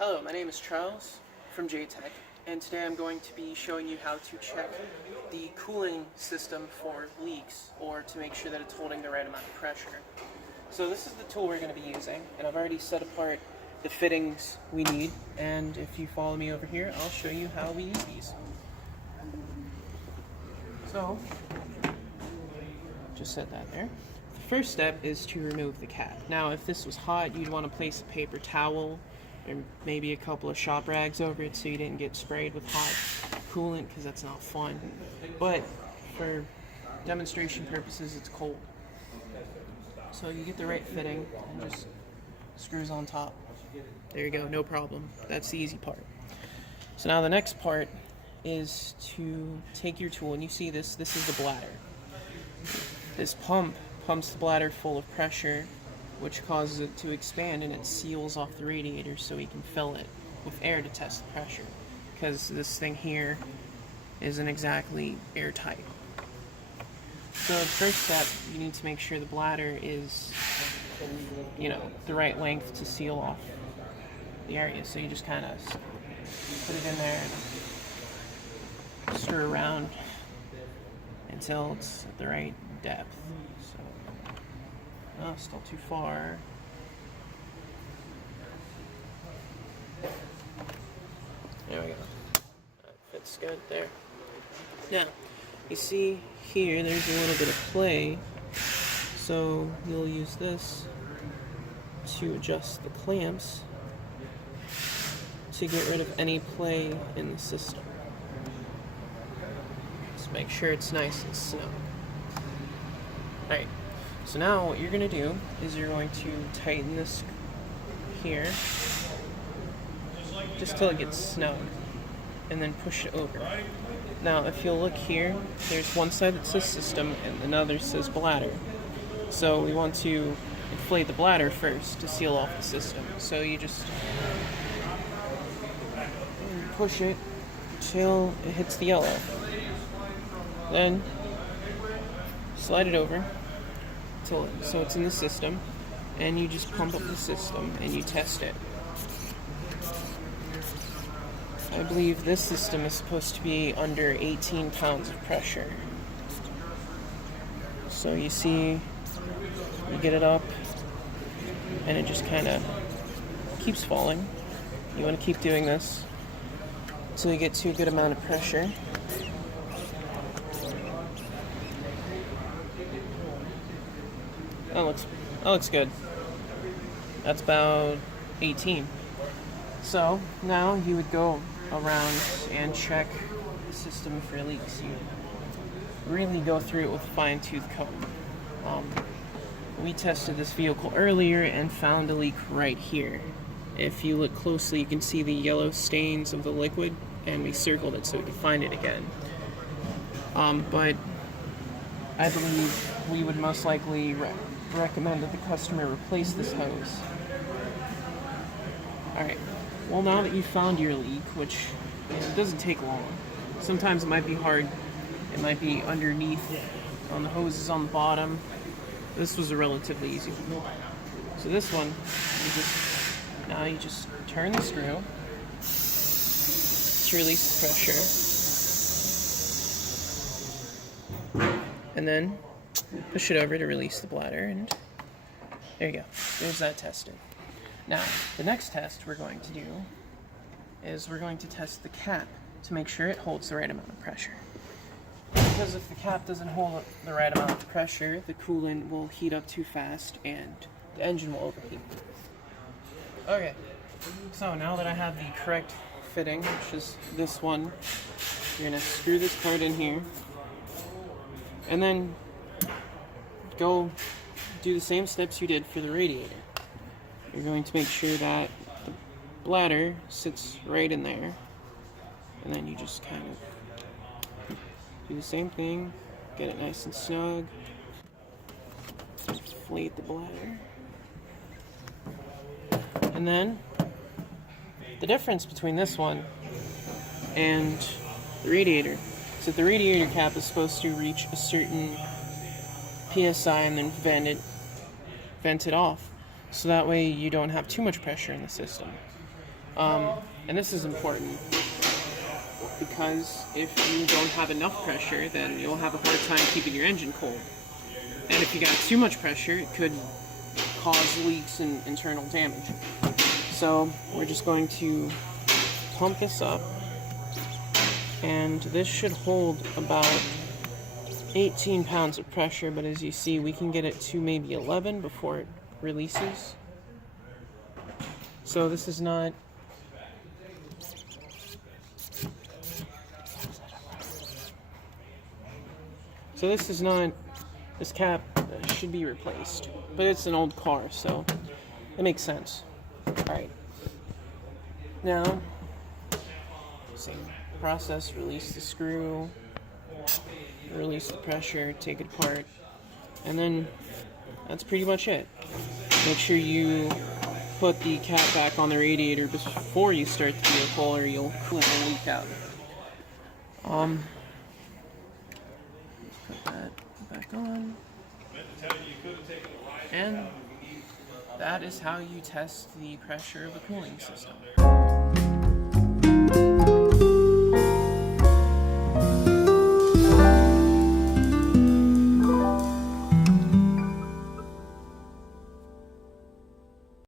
Hello, my name is Charles from JTech, and today I'm going to be showing you how to check the cooling system for leaks, or to make sure that it's holding the right amount of pressure. So this is the tool we're going to be using, and I've already set apart the fittings we need, and if you follow me over here, I'll show you how we use these. So, just set that there. The first step is to remove the cap. Now, if this was hot, you'd want to place a paper towel or maybe a couple of shop rags over it so you didn't get sprayed with hot coolant, because that's not fun. But for demonstration purposes, it's cold. So you get the right fitting and just screws on top. There you go, no problem. That's the easy part. So now the next part is to take your tool, and you see this is the bladder. This pump pumps the bladder full of pressure, which causes it to expand, and it seals off the radiator so we can fill it with air to test the pressure, because this thing here isn't exactly airtight. So the first step, you need to make sure the bladder is, the right length to seal off the area. So you just kind of put it in there and stir around until it's at the right depth. Oh, still too far. There we go. That fits good there. Now, you see here, there's a little bit of play. So you'll use this to adjust the clamps to get rid of any play in the system. Just make sure it's nice and snug. Alright. So now what you're going to do is you're going to tighten this here just till it gets snug, and then push it over. Now if you'll look here, there's one side that says system and another says bladder. So we want to inflate the bladder first to seal off the system. So you just push it till it hits the yellow. Then slide it over so it's in the system, and you just pump up the system and you test it. I believe this system is supposed to be under 18 pounds of pressure. So you see, you get it up and it just kind of keeps falling. You want to keep doing this until you get to a good amount of pressure. That looks good. That's about 18. So now you would go around and check the system for leaks. You really go through it with a fine-tooth comb. We tested this vehicle earlier and found a leak right here. If you look closely, you can see the yellow stains of the liquid, and we circled it so we could find it again. But I believe we would most likely recommend that the customer replace this hose. Alright, well, now that you've found your leak, which it doesn't take long, sometimes it might be hard, it might be underneath on the hoses on the bottom. This was a relatively easy one. So this one, you just turn the screw to release the pressure, and then push it over to release the bladder, and there you go. There's that tested. Now, the next test we're going to do is we're going to test the cap to make sure it holds the right amount of pressure. Because if the cap doesn't hold the right amount of pressure, the coolant will heat up too fast and the engine will overheat. Okay, so now that I have the correct fitting, which is this one, you're going to screw this part in here, and then go do the same steps you did for the radiator. You're going to make sure that the bladder sits right in there, and then you just kind of do the same thing, get it nice and snug, inflate the bladder, and then the difference between this one and the radiator is that the radiator cap is supposed to reach a certain PSI and then vent it off, so that way you don't have too much pressure in the system. And this is important because if you don't have enough pressure, then you'll have a hard time keeping your engine cold. And if you got too much pressure, it could cause leaks and internal damage. So we're just going to pump this up, and this should hold about 18 pounds of pressure, but as you see, we can get it to maybe 11 before it releases. So this is not this cap should be replaced, but it's an old car, so it makes sense. Alright, now same process, release the screw, release the pressure, take it apart, and then that's pretty much it. Make sure you put the cap back on the radiator before you start the vehicle, or you'll coolant will leak out. Put that back on, and that is how you test the pressure of a cooling system.